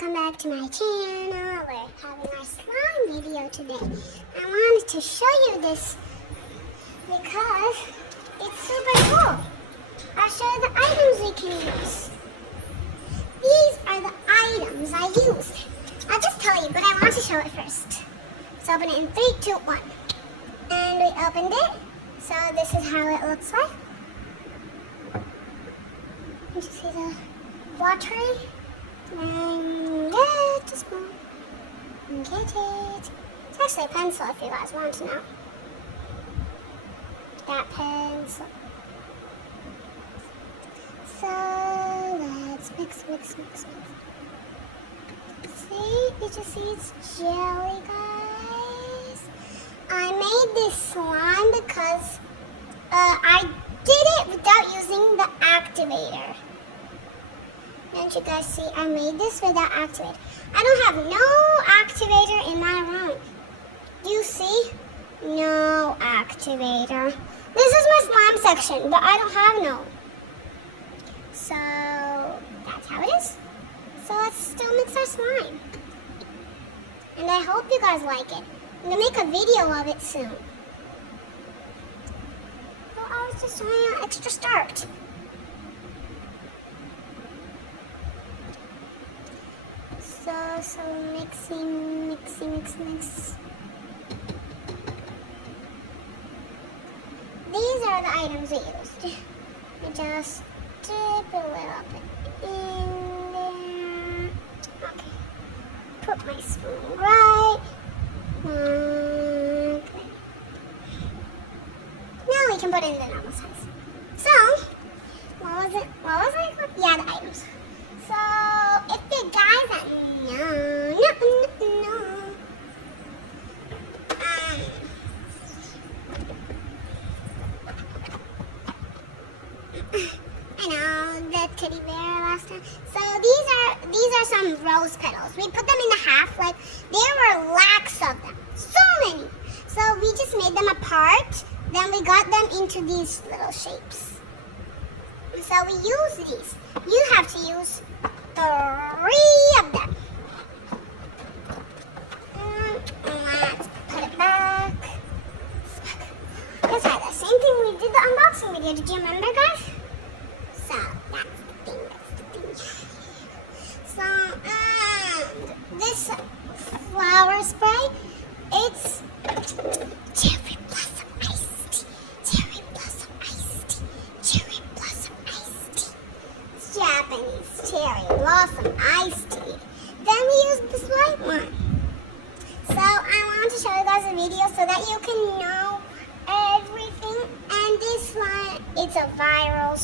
welcome back to my channel. We're having our slime video today. I wanted to show you this because it's super cool. I'll show you the items we can use. These are the items I used. I'll just tell you, but I want to show it first. So open it in 3, 2, 1. And we opened it. So this is how it looks like. You see the water? And get it. Get it. It's actually a pencil if you guys want to know. That pencil. So let's mix. See? Did you see it's jelly, guys? I made this slime because I did it without using the activator. Don't you guys see? I made this without activator. I don't have no activator in my room. Do you see? No activator. This is my slime section, but I don't have no. So that's how it is. So let's still mix our slime. And I hope you guys like it. I'm gonna make a video of it soon. Well, I was just showing you an extra start. So mixing. These are the items we used. I just dip a little bit in there. Okay. Put my spoon right. Okay. Now we can put it in the normal size. So, what was it? Yeah, the items. So, if you guys that know, I know the teddy bear last time. So these are some rose petals. We put them in the half, like there were lakhs of them, so many. So we just made them apart. Then we got them into these little shapes. So we use these. You have to use 3 of them. Let's put it back. Let's try the same thing we did the unboxing video. Did you remember, guys? So that's the thing. So this flower spray, it's cherry blossom iced tea. Cherry blossom iced tea. Cherry blossom iced tea. It's Japanese cherry blossom iced tea. Then we use this white one. So I want to show you guys a video so that you can know everything. And this one, it's a viral